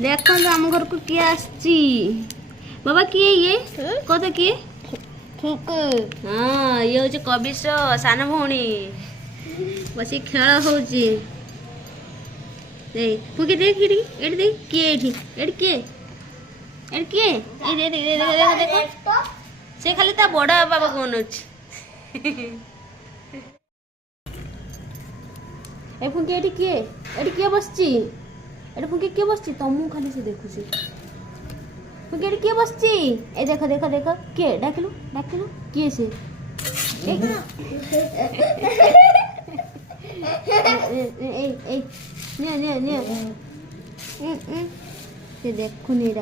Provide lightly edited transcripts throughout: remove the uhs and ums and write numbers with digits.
देखो आम घर को किए आसी बाबा किए ये कत किए हाँ ये हूँ कविश सान भौणी बस खेल हो फुकी देख एटी देख किए एटी किए एटी किए देखो से खाली ता बड़ बाबा कौन अच्छे ए फुकी एटी किए बसची एटी फुकी किए बसची तुमको खाली से देखुची फुकी एटी किए बसची ए देखो देखो देखो किए डाकिलु किए से से देखुनी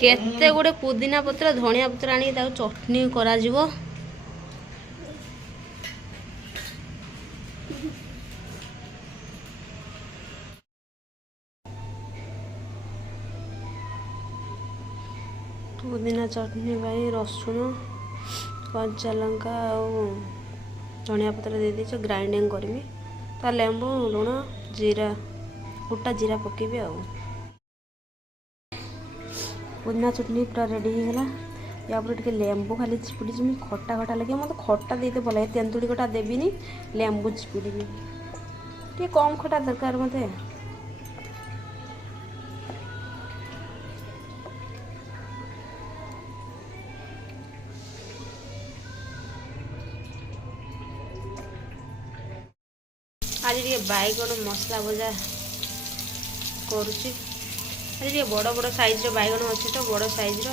केते गुड़े पुदीना पत्र धनिया पत्र आनी चटनी करा जीवो पुदीना चटनी भाई रसुण कच्चा लंका धनिया पत्र दे दीच ग्राइंडिंग करमी ता लेंबू लुण जीरा गोटा जीरा पकेबी आ पुदीना चटनी पूरा रेडी हो गला या टे लेंबू खाली चिपुड़ी जी खटा खटा लगे मत खटा देते भल लगे तेंतुड़ी खटा देवी लेंबू चिपुड़ी टे कम खटा दरकार मत आज ये बैगन मसला भजा करुच्ची आज ये बड़ बड़ साइज बैगन अच्छी तो बड़ साइज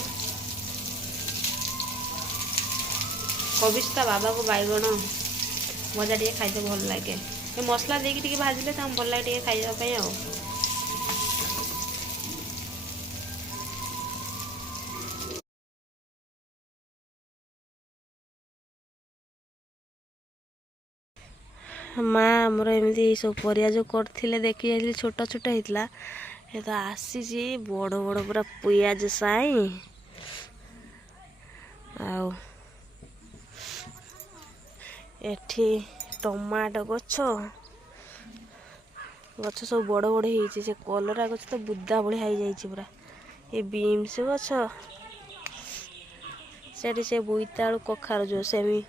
कविता बाबा को बैगन भजा टे खाइते भल लगे मसला देकी भाजिले भल लगे खाइबापी आ माँ आमर एमती सब परिया जो करथिले देखी जाइए छोट छोट होता ये तो आसी बड़ बड़ पूरा पियाज साई एठी टमाटो गछ गछ सब बड़ बड़ हो कलरा गछ तो बुदा भाया हो जाए पूरा ये बीन्स गछ से बोईतालु कखार जो सेमी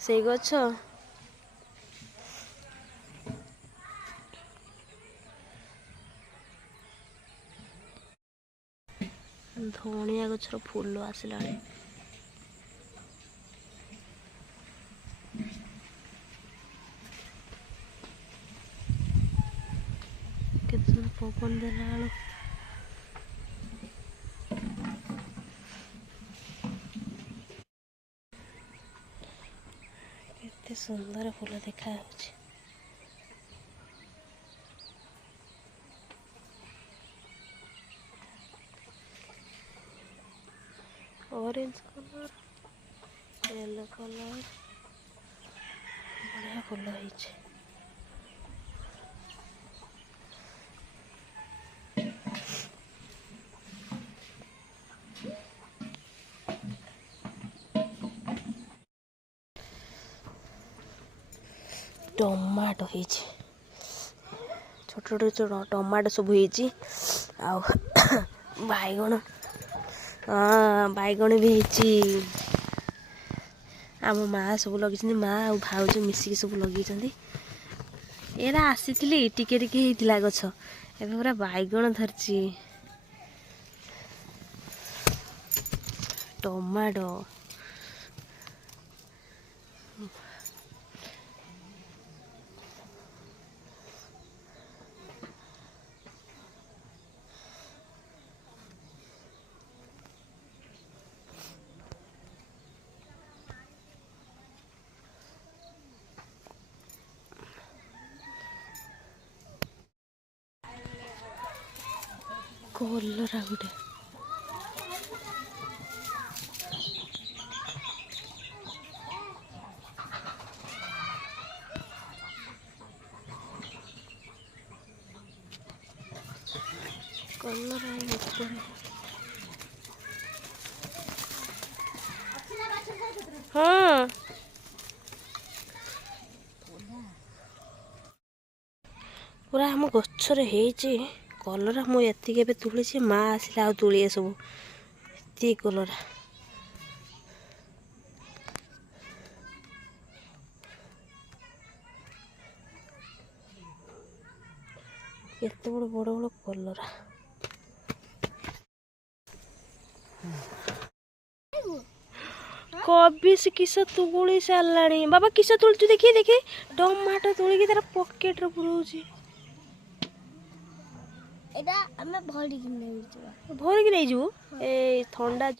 से गछ धनिया गछर फूल आसला केते पवन देला केते सुंदर फूल देखा होछि ऑरेंज कलर येलो कलर बढ़िया फूल है टमाटो है छोट छोट छोट टमाटो सब हो बैगन बैगन भी आम माँ सब लगे माँ आ भाज मिसिकी सब लगे एरा आसी टिके टिके होता गछ ए पूरा बैगन धरची टमाटो कलरा गोटे कलरा हाँ पूरा आम गचर कलरा मु एतिक एबे तुली माँ आसिले आ तुलिए सब एति कलरा केते बड़ बड़ बड़ कलरा कभी से किस तुली सारे बाबा किस तुलचु देखिए देखिए टमाटो तुलिकी तार पकेट रे पुरौची एटा हमें भरी कि नहीं भरिकी नहीं ए ठंडा